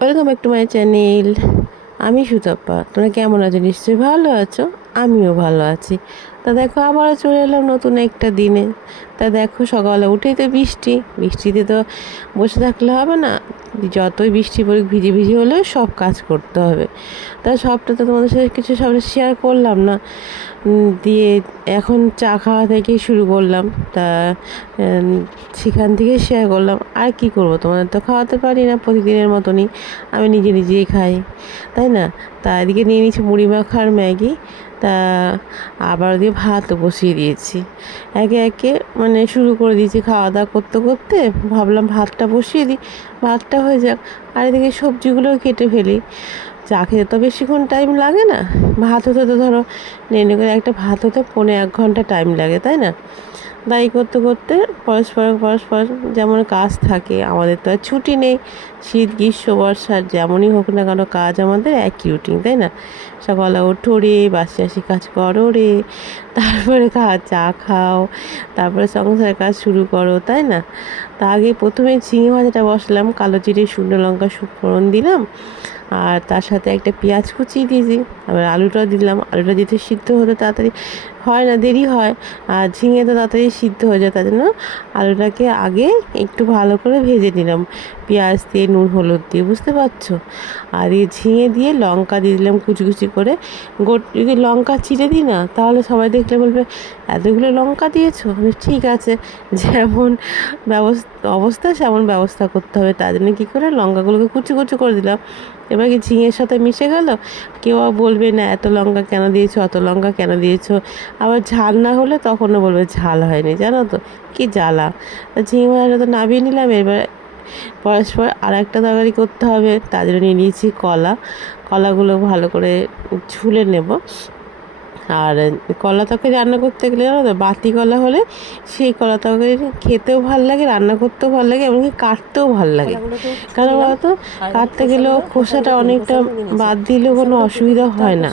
Welcome back to my channel আমি সুতাপ্পা। তোমরা কেমন আছো? নিশ্চয়ই ভালো আছো। আমিও ভালো আছি। তা দেখো আবারও চলে এলাম নতুন একটা দিনে। তা দেখো সকালে উঠেই তো বৃষ্টি। বৃষ্টিতে তো বসে থাকলে হবে না। যতই বৃষ্টি পড়ুক, ভিজে ভিজে হলেও সব কাজ করতে হবে। তা সবটা তো তোমাদের সাথে কিছু সব শেয়ার করলাম না। দিয়ে এখন চা খাওয়া থেকেই শুরু করলাম। তা সেখান থেকে শেয়ার করলাম। আর কি করব? তোমাদের তো খাওয়াতে পারি না প্রতিদিনের মতনই। আমি নিজে নিজেই খাই। তাই না? তা এদিকে নিয়ে নিয়েছি মুড়ি মাখার ম্যাগি। তা আবার দিয়ে ভাতও বসিয়ে দিয়েছি। একে একে মানে শুরু করে দিয়েছি খাওয়া দাওয়া করতে করতে। ভাবলাম ভাতটা বসিয়ে দিই, ভাতটা হয়ে যাক। আর এদিকে সবজিগুলোও কেটে ফেলি। চা খেতে তো বেশিক্ষণ টাইম লাগে না। ভাত হতে তো ধরো নেনে করে একটা ভাত হতে পৌনে এক ঘণ্টা টাইম লাগে, তাই না? তাই করতে করতে পরস্পর পরস্পর যেমন কাজ থাকে, আমাদের তো আর ছুটি নেই। শীত, গ্রীষ্ম বর্ষার যেমনই হোক না কেন কাজ আমাদের একই রুটিন তাই না? সকালে ওঠো রে বাসি আসি কাজ করো রে তারপরে খা, চা খাও, তারপরে সংসারের কাজ শুরু করো, তাই না? তা আগে প্রথমে ঝিঙে ভাজাটা বসলাম, কালো জিরে, শুকনো লঙ্কা, ফোড়ন দিলাম, আর তার সাথে একটা পেঁয়াজ কুচিয়ে দিয়েছি, আবার আলুটাও দিলাম, আলুটা দিতে সিদ্ধ হতে তাড়াতাড়ি হয় না, দেরি হয়, আর ঝিঙে তো তাড়াতাড়ি সিদ্ধ হয়ে যায়, তার জন্য আলুটাকে আগে একটু ভালো করে ভেজে নিলাম পেঁয়াজ দিয়ে, নুন, হলুদ দিয়ে, বুঝতে পারছ? আর এই ঝিঙে দিয়ে লঙ্কা দিয়ে দিলাম কুচি করে। গোট যদি লঙ্কা চিড়ে দিই না, তাহলে সবাই দেখলে বলবে, এতগুলো লঙ্কা দিয়েছ? আমি ঠিক আছে। যেমন ব্যবস্থা অবস্থা সেমন ব্যবস্থা করতে হবে। তার জন্য কী করে? লঙ্কাগুলোকে কুচি কুচি করে দিলাম। এবার কি ঝিঙের সাথে মিশে গেল? কেউ বলবে, না, এত লঙ্কা কেন দিয়েছ? অত লঙ্কা কেন দিয়েছ? আবার ঝাল না হলে তখনও বলবে, ঝাল হয়নি। জানো তো, কি জ্বালা। ঝিঙে ভাজাটা তো নামিয়ে নিলাম। এবার পরস্পর আর একটা তরকারি করতে হবে, তার জন্য নিয়ে নিয়েছি কলা। কলাগুলো ভালো করে ঝুলে নেব। আর কলা তরকারি রান্না করতে গেলে জানো তো বাতি কলা হলে সেই কলা তরকারি খেতেও ভালো লাগে রান্না করতেও ভালো লাগে এমনকি কাটতেও ভালো লাগে। কেন বলতো কাটতে গেলেও খোসাটা অনেকটা বাদ দিলেও কোনো অসুবিধা হয় না।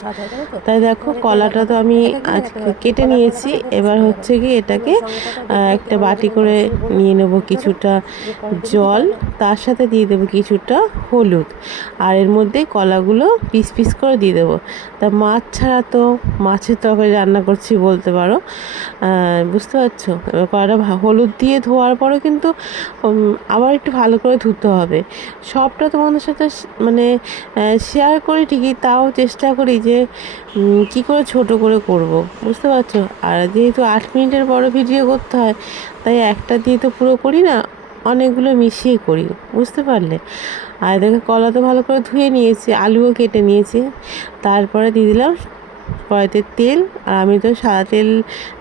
তাই দেখো কলাটা তো আমি আজকে কেটে নিয়েছি এবার হচ্ছে কি এটাকে একটা বাটি করে নিয়ে নেব। কিছুটা জল তার সাথে দিয়ে দেবো কিছুটা হলুদ। আর এর মধ্যে কলাগুলো পিস পিস করে দিয়ে দেবো। তা মাছ ছাড়া তো মাছের তরকারি রান্না করছি বলতে পারো। বুঝতে পারছ? এবার কলাটা হলুদ দিয়ে ধোয়ার পরে কিন্তু আবার একটু ভালো করে ধুতে হবে। সবটা তোমাদের সাথে মানে শেয়ার করি ঠিকই, তাও চেষ্টা করি যে কী করে ছোট করে করব, বুঝতে পারছ? আর যেহেতু আট মিনিটের বড় ভিডিও করতে হয়, তাই একটা দিয়ে তো পুরো করি না, অনেকগুলো মিশিয়ে করি, বুঝতে পারলে? আর দেখো, কলা তো ভালো করে ধুয়ে নিয়েছি, আলুও কেটে নিয়েছি। তারপরে দিয়ে দিলাম কড়াইতে তেল আর আমি তো সাদা তেল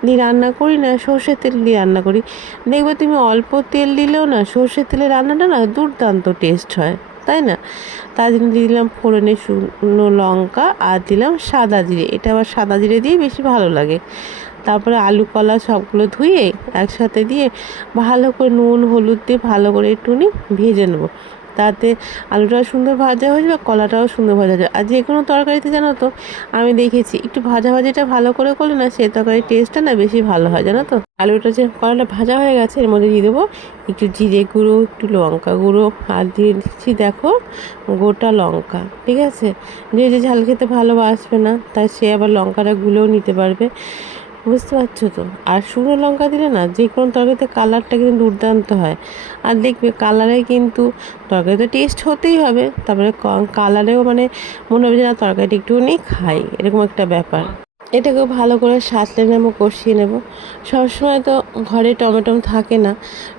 দিয়ে রান্না করি না, সর্ষের তেল দিয়ে রান্না করি। দেখবে তুমি অল্প তেল দিলেও না সর্ষের তেলের রান্নাটা না দুর্দান্ত টেস্ট হয়, তাই না? তার জন্য দিয়ে দিলাম ফোড়নে শুকনো লঙ্কা আর দিলাম সাদা জিরে। এটা আবার সাদা জিরে দিয়ে বেশি ভালো লাগে। তারপরে আলু কলা সবগুলো ধুয়ে একসাথে দিয়ে ভালো করে নুন, হলুদ দিয়ে ভালো করে একটুখানি ভেজে নেব। তাতে আলুটাও সুন্দর ভাজা হয়ে যাবে কলাটাও সুন্দর ভাজা হয়ে যাবে আর যে কোনো তরকারিতে জানো তো, আমি দেখেছি একটু ভাজা ভাজিটা ভালো করে করলে না সেই তরকারির টেস্টটা না বেশি ভালো হয়, জানো তো? আলুটা যে কলাটা ভাজা হয়ে গেছে, এর মধ্যে দিয়ে দেবো একটু জিরে গুঁড়ো, একটু লঙ্কা গুঁড়ো, আর দিয়ে দিচ্ছি দেখো গোটা লঙ্কা, ঠিক আছে? যে যে ঝাল খেতে ভালোবাসবে না তাই সে আবার লঙ্কাটা গুলেও নিতে পারবে। বুঝতে পারছ তো? আর শুকনো লঙ্কা দিলে না যে কোনো তরকারিতে কালারটা কিন্তু দুর্দান্ত হয়। আর দেখবে কালারে কিন্তু তরকারিতে টেস্ট হতেই হবে। তারপরে কালারেও মানে মনে হবে যে না, তরকারিটা একটুখানি খাই। এরকম একটা ব্যাপার। এটাকে ভালো করে সাঁতলে নেব, কষিয়ে নেব। সবসময় তো ঘরে টমেটো থাকে না।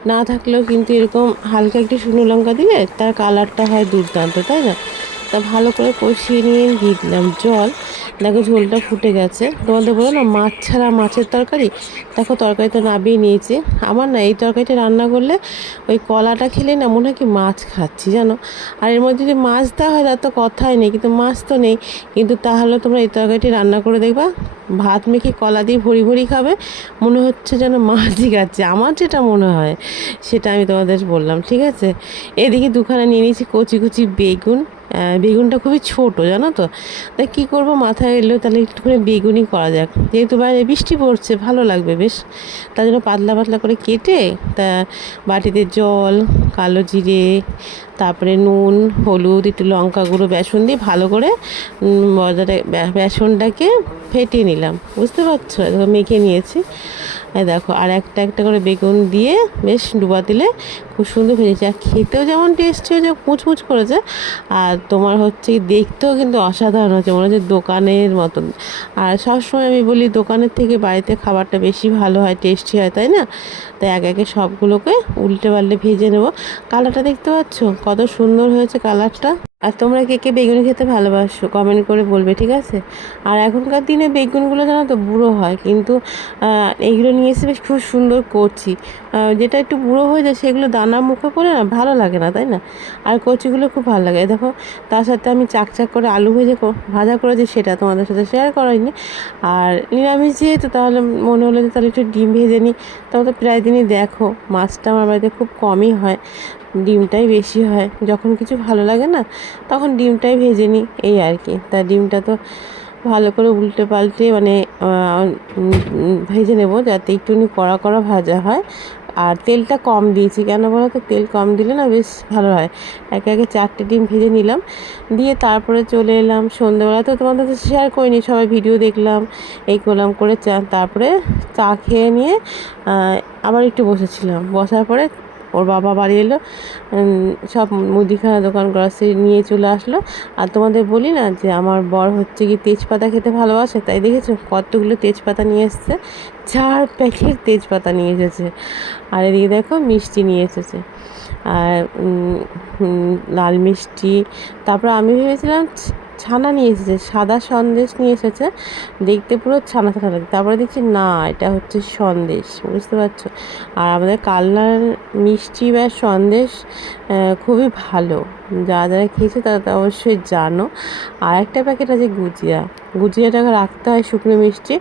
না থাকলেও কিন্তু এরকম হালকা একটু শুকনো লঙ্কা দিলে তার কালারটা হয় দুর্দান্ত, তাই না? তা ভালো করে কষিয়ে নিয়ে দিয়ে দিলাম জল। দেখো ঝোলটা ফুটে গেছে। তোমাদের বলো না, মাছ ছাড়া মাছের তরকারি? দেখো তরকারিটা নাবিয়ে নিয়েছি। আমার না এই তরকারিটা রান্না করলে ওই কলাটা খেলে না মনে হয় কি মাছ খাচ্ছি, জানো? আর এর মধ্যে যদি মাছ দেওয়া হয় তার তো কথাই নেই, কিন্তু মাছ তো নেই। কিন্তু তাহলে তোমরা এই তরকারিটি রান্না করে দেখবা, ভাত মেখে কলা দিয়ে ভরি ভরি খাবে, মনে হচ্ছে যেন মাছই খাচ্ছে। আমার যেটা মনে হয়, সেটা আমি তোমাদের বললাম, ঠিক আছে? এদিকে দুখানা নিয়ে নিয়েছি কচি কচি বেগুন বেগুনটা খুবই ছোট, জানো তো? তাই কী করব, মাথায় এলো, তাহলে একটুখানি বেগুনই করা যাক। যেহেতু বাইরে বৃষ্টি পড়ছে, ভালো লাগবে বেশ। তার জন্য পাতলা পাতলা করে কেটে, তা বাটিতে জল, কালো জিরে, তারপরে নুন, হলুদ, একটু লঙ্কা গুঁড়ো, বেসন দিয়ে ভালো করে ময়দাটা বেসনটাকে ফেটিয়ে নিলাম। বুঝতে পারছ? মেখে নিয়েছি। দেখো, আর একটা একটা করে বেগুন দিয়ে বেশ ডুবা দিলে খুব সুন্দর হয়েছে আর খেতেও যেমন টেস্টি হয়েছে মুচমুচ করেছে আর তোমার হচ্ছে দেখতেও কিন্তু অসাধারণ হচ্ছে মনে হচ্ছে দোকানের মতন। আর সবসময় আমি বলি, দোকানের থেকে বাড়িতে খাবারটা বেশি ভালো হয় টেস্টি হয়, তাই না? তাই এক একে সবগুলোকে উল্টে পাল্টে ভেজে নেব। কালারটা দেখতে পাচ্ছ? কত সুন্দর হয়েছে কালারটা। আর তোমরা কে কে বেগুন খেতে ভালোবাসো কমেন্ট করে বলবে, ঠিক আছে? আর এখনকার দিনে বেগুনগুলো জানো তো বুড়ো হয়, কিন্তু এইগুলো নিয়ে এসে বেশ খুব সুন্দর করছি যেটা একটু বুড়ো হয়ে যায়, সেগুলো দানা মুখে পড়ে না, ভালো লাগে না, তাই না? আর কচিগুলো খুব ভালো লাগে। দেখো, তার সাথে আমি চাকচাক করে আলু ভেজে ভাজা করেছি, সেটা তোমাদের সাথে শেয়ার করাইনি। আর নিরামিষ যেহেতু, তাহলে মনে হলো যে তাহলে একটু ডিম ভেজে নিই। তবে তো প্রায় দিনই দেখো, মাছটা আমার বাড়িতে খুব কমই হয়। ডিমটাই বেশি হয়। যখন কিছু ভালো লাগে না, তখন ডিমটাই ভেজে নিই, এই আর কি। তা ডিমটা তো ভালো করে উল্টে পাল্টে মানে ভেজে নেব যাতে একটুখানি কড়া কড়া ভাজা হয়। আর তেলটা কম দিয়েছি। কেন বলো তো? তেল কম দিলে না বেশ ভালো হয়। একে একে চারটে ডিম ভেজে নিলাম। দিয়ে তারপরে চলে এলাম সন্ধ্যেবেলা তো তোমাদের তো শেয়ার করিনি, সবাই ভিডিও দেখলাম, এই করলাম, করে চা, তারপরে চা খেয়ে নিয়ে আবার একটু বসেছিলাম। বসার পরে ওর বাবা বাড়ি এলো সব মুদিখানা দোকান গ্রসারি নিয়ে চলে আসলো। আর তোমাদের বলি না যে আমার বর হচ্ছে কি তেজপাতা খেতে ভালোবাসে? তাই দেখেছ? কতগুলো তেজপাতা নিয়ে এসছে। চার প্যাকেট তেজপাতা নিয়ে এসেছে। আর এদিকে দেখো মিষ্টি নিয়ে এসেছে। আর লাল মিষ্টি। তারপর আমি ভেবেছিলাম ছানা নিয়ে এসেছে, সাদা সন্দেশ নিয়ে এসেছে, দেখতে পুরো ছানা ছানা লাগে। তারপরে দেখছি, না, এটা হচ্ছে সন্দেশ, বুঝতে পারছ? আর আমাদের কালনার মিষ্টি বা সন্দেশ খুবই ভালো। যারা যারা খেয়েছে তারা তো অবশ্যই জানো। আর একটা প্যাকেট আছে গুজিয়া। গুজিয়াটাকে রাখতে হয় শুকনো মিষ্টি।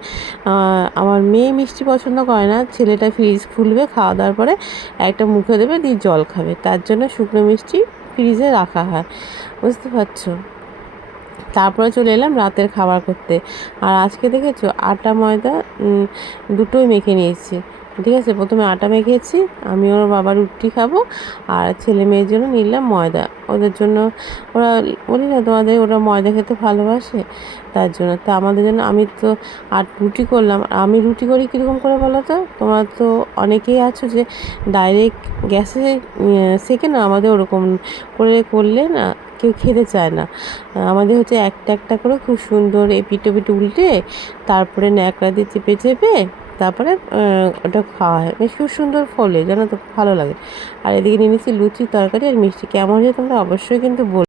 আমার মেয়ে মিষ্টি পছন্দ করে না, ছেলেটা ফ্রিজ খুলবে, খাওয়া দাওয়ার পরে একটা মুখে দেবে, দিয়ে জল খাবে। তার জন্য শুকনো মিষ্টি ফ্রিজে রাখা হয়। বুঝতে পারছ? তারপরে চলে এলাম রাতের খাবার করতে। আর আজকে দেখেছ, আটা ময়দা দুটোই মেখে নিয়েছি। ঠিক আছে, প্রথমে আটা মেখেছি, আমি ওর বাবা রুটি খাব, আর ছেলে মেয়ের জন্য নিলাম ময়দা। ওদের জন্য, ওরা বলি না তোমাদের, ওরা ময়দা খেতে ভালোবাসে, তার জন্য। তা আমাদের জন্য, আমি তো আর রুটি করলাম। আমি রুটি করি কীরকম করে বলো তো? তোমরা তো অনেকেই আছো যে ডাইরেক্ট গ্যাসে সেকে না, আমাদের ওরকম করে করলে না কেউ খেতে চায় না। আমাদের হচ্ছে একটা একটা করে খুব সুন্দর এপিট ওপিট উল্টে তারপরে ন্যাকড়া দিয়ে চেপে চেপে তারপরে ওটা খাওয়া হয়। বেশ খুব সুন্দর ফলে, জানো তো, ভালো লাগে। আর এদিকে নিয়ে নিচ্ছি লুচি তরকারি আর মিষ্টি। কেমন হয়েছে তোমরা অবশ্যই কিন্তু বল